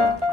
Thank you.